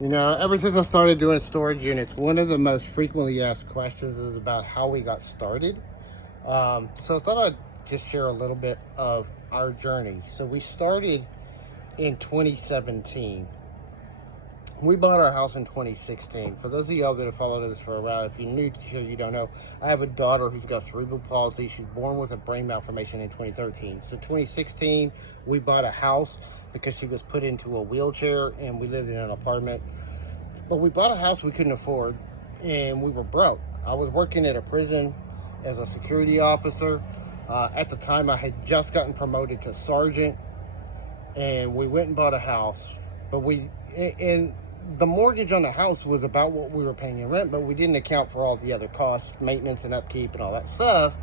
You know, ever since I started doing storage units, one of the most frequently asked questions is about how we got started. So I thought I'd just share a little bit of our journey. So we started in 2017. We bought our house in 2016. For those of y'all that have followed us for a while, if you're new here, you don't know, I have a daughter who's got cerebral palsy. She's born with a brain malformation in 2013. So 2016, we bought a house because she was put into a wheelchair and we lived in an apartment. But we bought a house we couldn't afford and we were broke. I was working at a prison as a security officer. At the time, I had just gotten promoted to sergeant, and we went and bought a house. But the mortgage on the house was about what we were paying in rent, but we didn't account for all the other costs, maintenance and upkeep and all that stuff.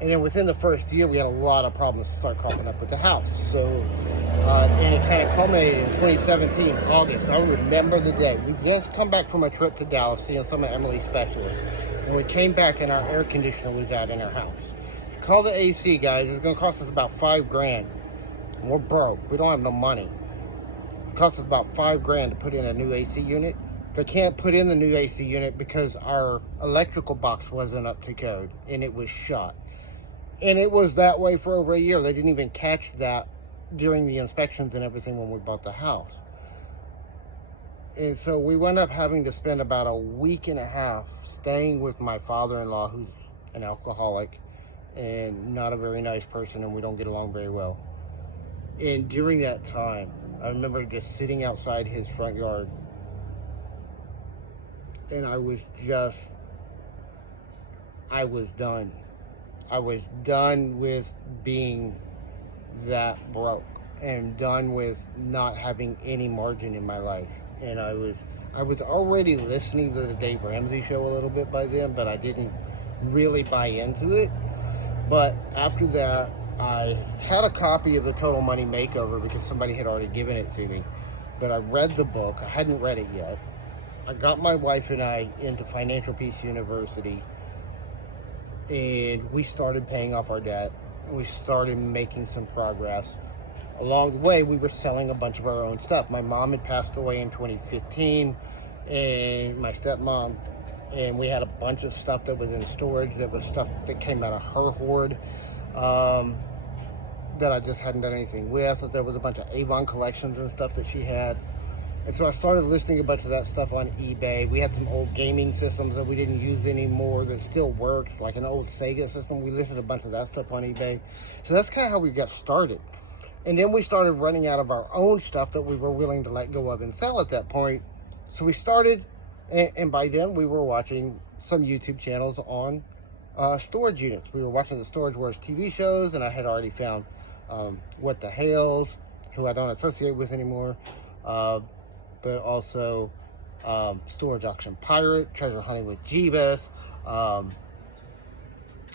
And then within the first year, we had a lot of problems start cropping up with the house. So, and it kind of culminated in 2017, August. I remember the day. We just come back from a trip to Dallas, seeing some of Emily's specialists. And we came back and our air conditioner was out in our house. So call the AC guys. It's going to cost us about $5,000. And we're broke. We don't have no money. It costs us about $5,000 to put in a new AC unit. They can't put in the new AC unit because our electrical box wasn't up to code and it was shot. And it was that way for over a year. They didn't even catch that during the inspections and everything when we bought the house. And so we wound up having to spend about a week and a half staying with my father-in-law, who's an alcoholic and not a very nice person, and we don't get along very well. And during that time, I remember just sitting outside his front yard, and I was done. I was done with being that broke and done with not having any margin in my life. And I was already listening to the Dave Ramsey show a little bit by then, but I didn't really buy into it. But after that, I had a copy of the Total Money Makeover because somebody had already given it to me. But I read the book. I hadn't read it yet. I got my wife and I into Financial Peace University, and we started paying off our debt. We started making some progress. Along the way, we were selling a bunch of our own stuff. My mom had passed away in 2015, and my stepmom, and we had a bunch of stuff that was in storage that was stuff that came out of her hoard that I just hadn't done anything with. There was a bunch of Avon collections and stuff that she had. And so I started listing a bunch of that stuff on eBay. We had some old gaming systems that we didn't use anymore that still worked, like an old Sega system. We listed a bunch of that stuff on eBay. So that's kind of how we got started. And then we started running out of our own stuff that we were willing to let go of and sell at that point. So we started, and by then we were watching some YouTube channels on storage units. We were watching the Storage Wars TV shows, and I had already found What the Hales, who I don't associate with anymore. But also Storage Auction Pirate, Treasure Hunting with Jeebus,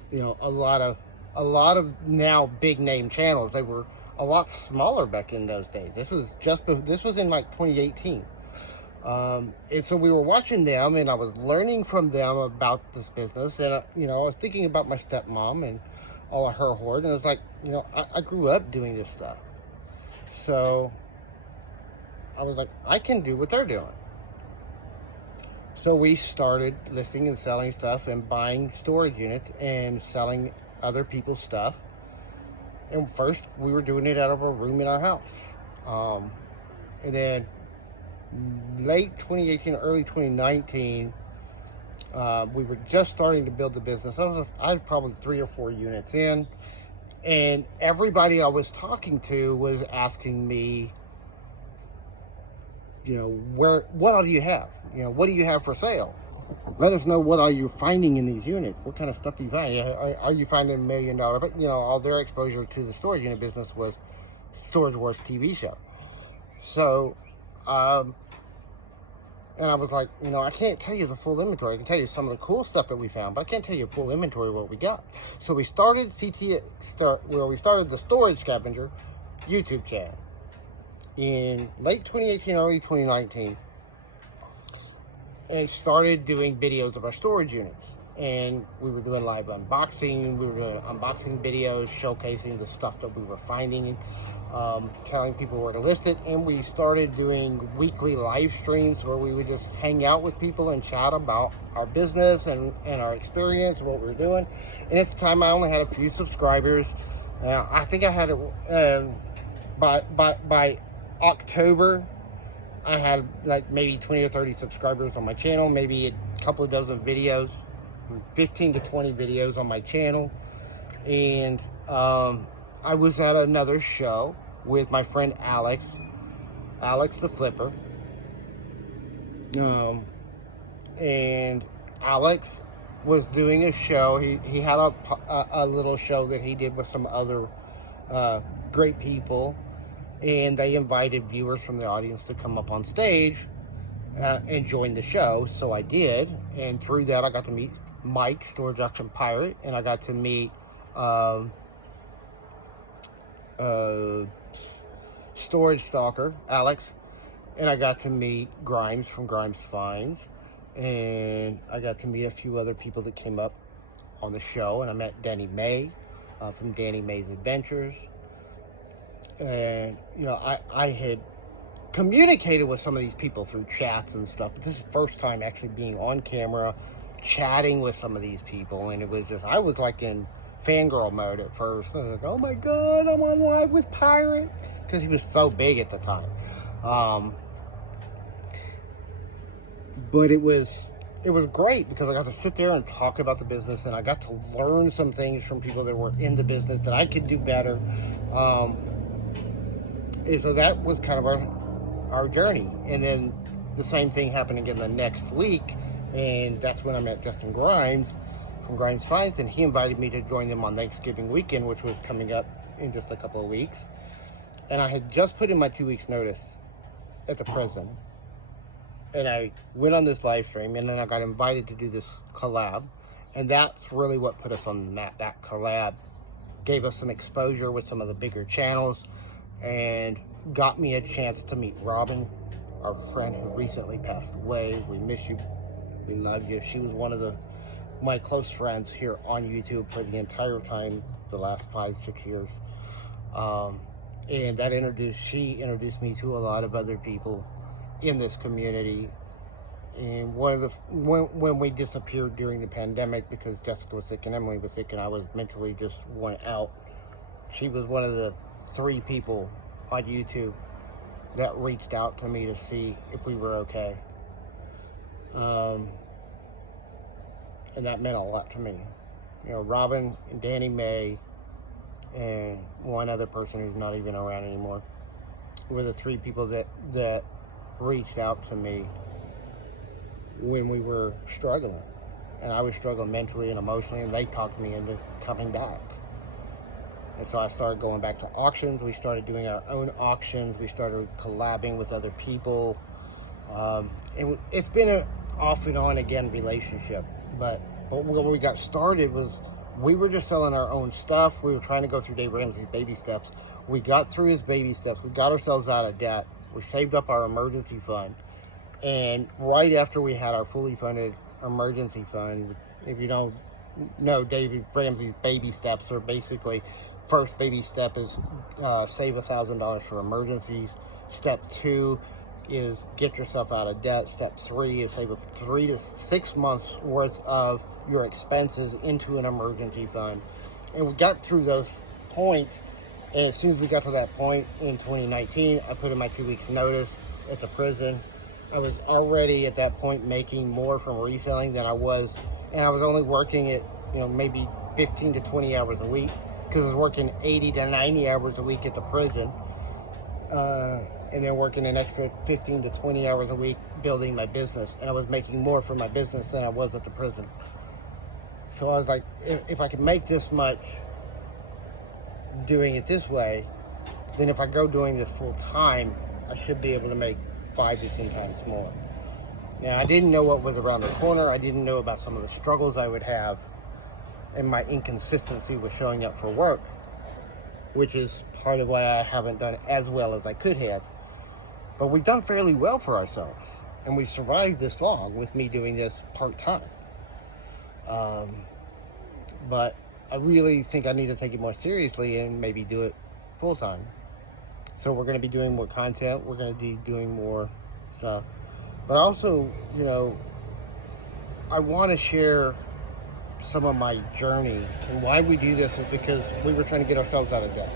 you know, a lot of now big name channels. They were a lot smaller back in those days. This was in like 2018. And so we were watching them, and I was learning from them about this business. And you know, I was thinking about my stepmom and all of her hoard, and it's like, you know, I grew up doing this stuff, so I was like, I can do what they're doing. So we started listing and selling stuff and buying storage units and selling other people's stuff. And first, we were doing it out of a room in our house. And then late 2018, early 2019, we were just starting to build the business. I was probably 3 or 4 units in. And everybody I was talking to was asking me, you know, what all do you have? You know, what do you have for sale? Let us know, what are you finding in these units? What kind of stuff do you find? Are you finding $1 million? But, you know, all their exposure to the storage unit business was Storage Wars TV show. So, and I was like, you know, I can't tell you the full inventory. I can tell you some of the cool stuff that we found, but I can't tell you full inventory of what we got. So we started we started the Storage Scavenger YouTube channel in late 2018, early 2019, and started doing videos of our storage units. And we were doing live unboxing. We were doing unboxing videos showcasing the stuff that we were finding telling people where to list it. And we started doing weekly live streams where we would just hang out with people and chat about our business and our experience, what we were doing. And at the time, I only had a few subscribers. I think I had it by October. I had like maybe 20 or 30 subscribers on my channel, maybe a couple of dozen videos, 15 to 20 videos on my channel. And I was at another show with my friend Alex the Flipper. And Alex was doing a show. He had a little show that he did with some other great people. And they invited viewers from the audience to come up on stage and join the show. So I did. And through that, I got to meet Mike, Storage Auction Pirate. And I got to meet Storage Stalker, Alex. And I got to meet Grimes from Grimes Finds. And I got to meet a few other people that came up on the show. And I met Danny May from Danny May's Adventures. And, you know, I had communicated with some of these people through chats and stuff. But this is the first time actually being on camera, chatting with some of these people. And it was just, I was like in fangirl mode at first. I was like, oh my God, I'm on live with Pirate. Because he was so big at the time. But it was great because I got to sit there and talk about the business. And I got to learn some things from people that were in the business that I could do better. And so that was kind of our journey. And then the same thing happened again the next week. And that's when I met Justin Grimes from Grimes Finds. And he invited me to join them on Thanksgiving weekend, which was coming up in just a couple of weeks. And I had just put in my 2 weeks notice at the prison. And I went on this live stream. And then I got invited to do this collab. And that's really what put us on the map. That collab gave us some exposure with some of the bigger channels. And got me a chance to meet Robin, our friend who recently passed away. We miss you. We love you. She was one of my close friends here on YouTube for the entire time, the last 5-6 years. And she introduced me to a lot of other people in this community. And when we disappeared during the pandemic because Jessica was sick and Emily was sick and I was mentally just worn out, she was one of the 3 people on YouTube that reached out to me to see if we were okay. And that meant a lot to me. You know, Robin and Danny May and one other person who's not even around anymore were the 3 people that reached out to me when we were struggling. And I was struggling mentally and emotionally, and they talked me into coming back. And so I started going back to auctions. We started doing our own auctions. We started collabing with other people. And it's been an off and on again relationship. But when we got started was we were just selling our own stuff. We were trying to go through Dave Ramsey's baby steps. We got through his baby steps. We got ourselves out of debt. We saved up our emergency fund. And right after we had our fully funded emergency fund, if you don't know, Dave Ramsey's baby steps are basically, first baby step is save $1,000 for emergencies. Step 2 is get yourself out of debt. Step 3 is save 3 to 6 months worth of your expenses into an emergency fund. And we got through those points. And as soon as we got to that point in 2019, I put in my 2 weeks notice at the prison. I was already at that point making more from reselling than I was, and I was only working at, maybe 15 to 20 hours a week because I was working 80 to 90 hours a week at the prison, and then working an extra 15 to 20 hours a week building my business, and I was making more for my business than I was at the prison. So I was like, if I can make this much doing it this way, then if I go doing this full time, I should be able to make 5 to 10 times more. Now, I didn't know what was around the corner. I didn't know about some of the struggles I would have and my inconsistency with showing up for work, which is part of why I haven't done as well as I could have. But we've done fairly well for ourselves, and we survived this long with me doing this part-time. But I really think I need to take it more seriously and maybe do it full-time. So we're going to be doing more content. We're going to be doing more stuff. But also, I want to share some of my journey. And why we do this is because we were trying to get ourselves out of debt.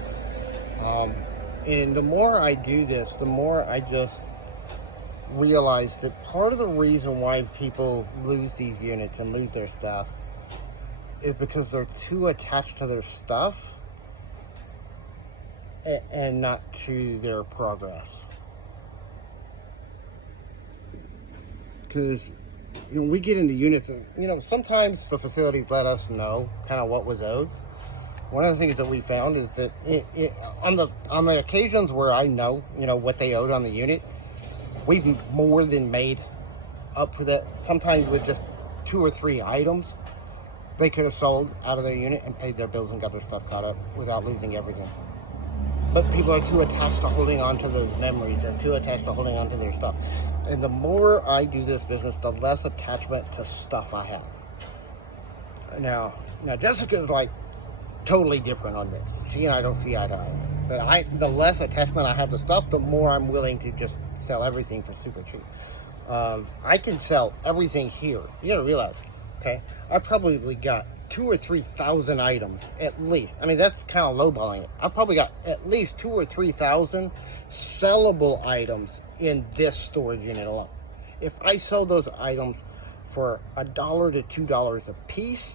And the more I do this, the more I just realize that part of the reason why people lose these units and lose their stuff is because they're too attached to their stuff and not to their progress. Because we get into units and sometimes the facilities let us know kind of what was owed. One of the things that we found is that on the occasions where I know what they owed on the unit, we've more than made up for that. Sometimes with just 2 or 3 items, they could have sold out of their unit and paid their bills and got their stuff caught up without losing everything. But people are too attached to holding on to those memories. They're too attached to holding on to their stuff. And the more I do this business, the less attachment to stuff I have. Now Jessica's like totally different on this. She and I don't see eye to eye. But the less attachment I have to stuff, the more I'm willing to just sell everything for super cheap. I can sell everything here. You gotta realize, okay? I probably got 2,000 or 3,000 items at least. I mean, that's kind of lowballing it. I probably got at least 2,000 or 3,000 sellable items in this storage unit alone. If I sell those items for $1 to $2 a piece,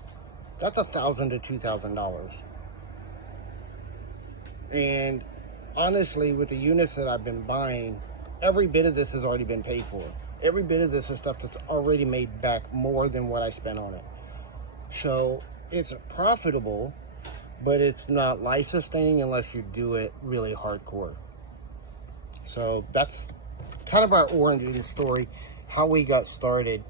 that's $1,000 to $2,000. And honestly, with the units that I've been buying, every bit of this has already been paid for. Every bit of this is stuff that's already made back more than what I spent on it. So it's profitable, but it's not life-sustaining unless you do it really hardcore. So that's kind of our origin story, how we got started,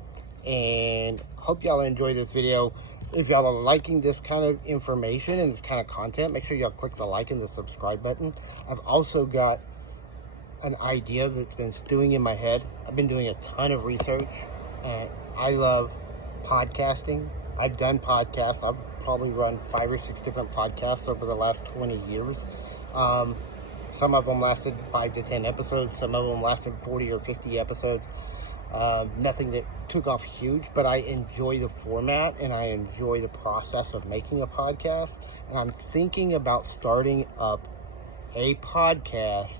and hope y'all enjoy this video. If y'all are liking this kind of information and this kind of content, make sure y'all click the like and the subscribe button. I've also got an idea that's been stewing in my head. I've been doing a ton of research, and I love podcasting. I've done podcasts. I've probably run 5 or 6 different podcasts over the last 20 years. Some of them lasted 5 to 10 episodes. Some of them lasted 40 or 50 episodes. Nothing that took off huge, but I enjoy the format and I enjoy the process of making a podcast. And I'm thinking about starting up a podcast,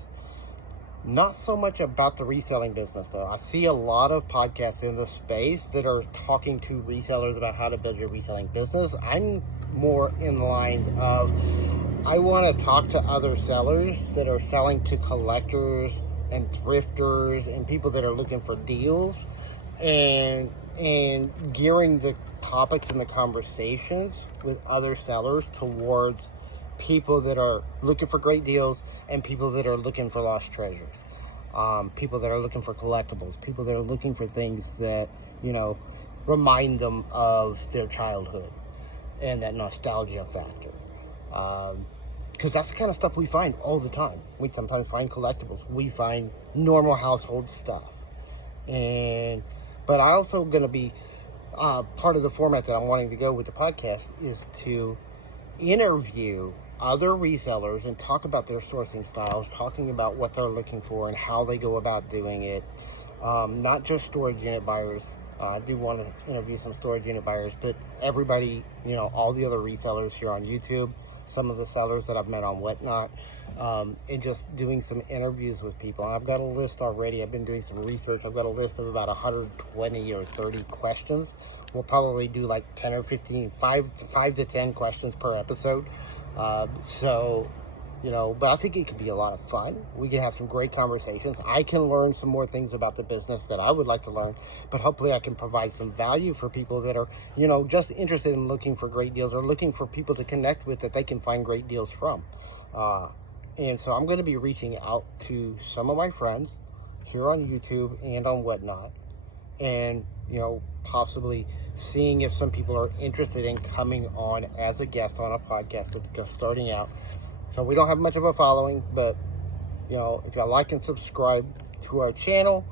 not so much about the reselling business though. I see a lot of podcasts in the space that are talking to resellers about how to build your reselling business. I'm more in the lines of, I want to talk to other sellers that are selling to collectors and thrifters and people that are looking for deals, and gearing the topics and the conversations with other sellers towards people that are looking for great deals and people that are looking for lost treasures, people that are looking for collectibles, people that are looking for things that remind them of their childhood and that nostalgia factor. Because that's the kind of stuff we find all the time. We sometimes find collectibles. We find normal household stuff. But I also going to be, part of the format that I'm wanting to go with the podcast is to interview other resellers and talk about their sourcing styles, talking about what they're looking for and how they go about doing it. Not just storage unit buyers. I do want to interview some storage unit buyers, but everybody, all the other resellers here on YouTube, some of the sellers that I've met on Whatnot, and just doing some interviews with people. I've got a list already. I've been doing some research. I've got a list of about 120 or 30 questions. We'll probably do like 10 or 15, 5 to 10 questions per episode. But I think it could be a lot of fun. We can have some great conversations. I can learn some more things about the business that I would like to learn, but hopefully I can provide some value for people that are, just interested in looking for great deals or looking for people to connect with that they can find great deals from. And so I'm going to be reaching out to some of my friends here on YouTube and on Whatnot, and, possibly seeing if some people are interested in coming on as a guest on a podcast that's just starting out. So we don't have much of a following, but, if y'all like and subscribe to our channel,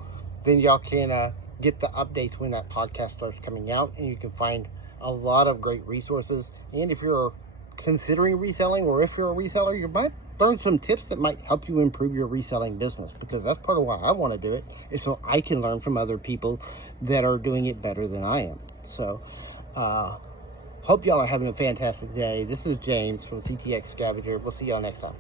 then y'all can get the updates when that podcast starts coming out, and you can find a lot of great resources. And if you're considering reselling, or if you're a reseller, you might learn some tips that might help you improve your reselling business, because that's part of why I want to do it, is so I can learn from other people that are doing it better than I am. So hope y'all are having a fantastic day. This is James from CTX Scavenger. We'll see y'all next time.